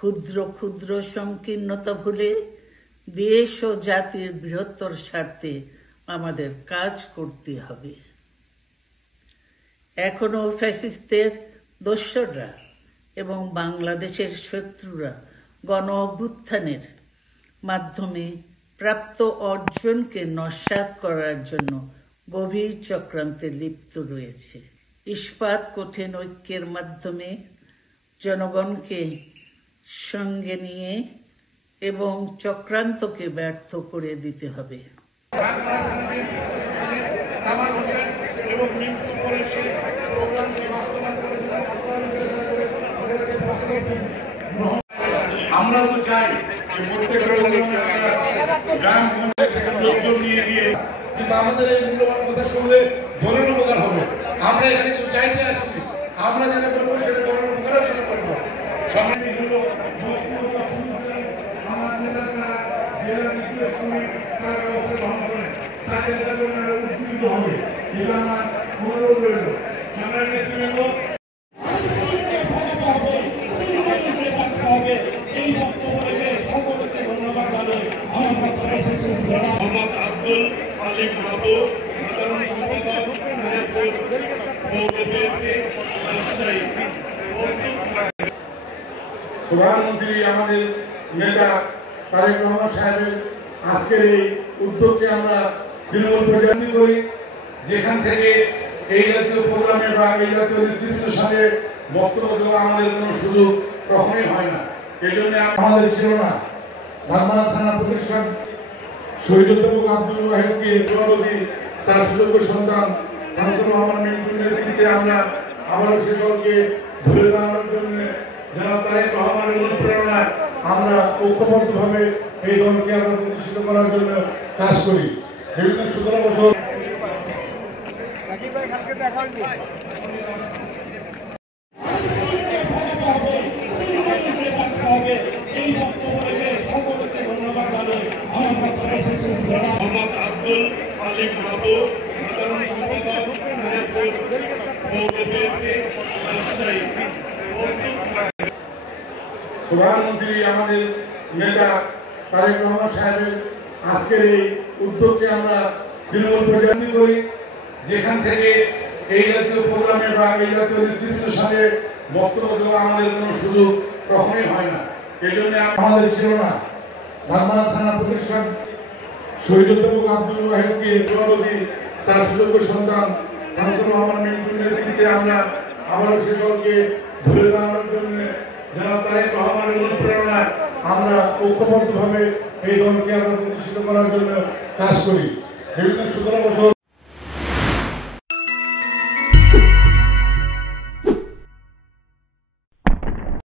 ক্ষুদ্র ক্ষুদ্র সংকীর্ণতা ভুলে দেশ ও জাতির বৃহত্তর স্বার্থে আমাদের কাজ করতে হবে। এখনো ফ্যাসিস্টদের দোসররা এবং বাংলাদেশের শত্রুরা গণ অভ্যুত্থানের মাধ্যমে প্রাপ্ত অর্জনকে নস্যাৎ করার জন্য গভীর চক্রান্তে লিপ্ত রয়েছে। ইস্পাত কঠিন ঐক্যের মাধ্যমে জনগণকে সঙ্গে নিয়ে এবং চক্রান্তকে ব্যর্থ করে দিতে হবে। আমরা তো চাই লোকজন নিয়ে গিয়ে, কিন্তু আমাদের এই মূল্যবান কথা শুনলে দলের উপকার হবে। আমরা এখানে কেউ চাইতে আসিনি, আমরা যেটা করবো সেটা দলের উপকারের জন্য করবো। আমার অনুরোধ রইল আমরা নেতৃবৃন্দ মোহাম্মদ আব্দুল আলিম বাবু, সাধারণ সম্পাদক, প্রধানমন্ত্রী আমাদের নেতা তারেক রহমান সাহেবের আজকের এই উদ্যোগকে আমরা তৃণমূল পর্যায়ে করি, যেখান থেকে এই জাতীয় প্রোগ্রামে বা এই জাতীয় নেতৃত্বের সাথে বক্তব্য দেওয়া আমাদের কোনো সুযোগ কখনোই হয় না। এই জন্য আমাদের ছিল না ধানমারা থানা প্রতিষ্ঠান শহীদ অধ্যাপক আব্দুল ওয়াহেদকে সভাপতি, তার সুযোগ্য সন্তান শামসুর রহমান মিন্টুর নেতৃত্বে আমরা আবারও সে দলকে ঘুরে দাঁড়ানোর জন্য যারা তারেক রহমানের অনুপ্রেরণায় আমরা ঐক্যবদ্ধভাবে এই দলকে আমরা প্রতিষ্ঠিত করার জন্য কাজ করি। বিভিন্ন 17 বছর মোহাম্মদ আব্দুল আলিম বাবু, সাধারণ সম্পাদক, প্রধানমন্ত্রী আমাদের নেতা তারেক রহমান সাহেবের আজকের এই উদ্যোগকে আমরা তৃণমূল পর্যায়ে করি, যেখান থেকে এই জাতীয় প্রোগ্রামে বা এই জাতীয় নেতৃত্বের সাথে বক্তব্য দেওয়া আমাদের কোনো সুযোগ কখনোই হয় না। এই জন্য আমাদের ছিল না ধানমারা থানা প্রতিষ্ঠান শহীদ অধ্যাপক আব্দুল ওয়াহেদকে সভাপতি, তার সুযোগ্য সন্তান শামসুর রহমান মিন্টুর নেতৃত্বে আমরা আবারও সে দলকে ঘুরে দাঁড়ানোর জন্য যারা তারেক রহমানের অনুপ্রেরণায় আমরা ঐক্যবদ্ধভাবে এই দলকে আমরা প্রতিষ্ঠিত করার জন্য কাজ করি। বিভিন্ন 17 বছর